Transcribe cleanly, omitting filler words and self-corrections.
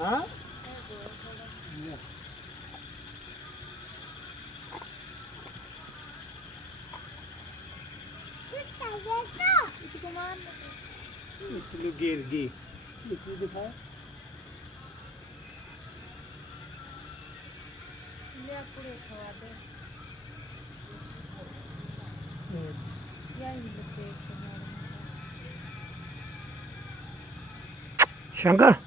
हाँ इसलिए गिर गई इसलिए दिखाया ले पूरे खवा दे यही लोग देख के शंकर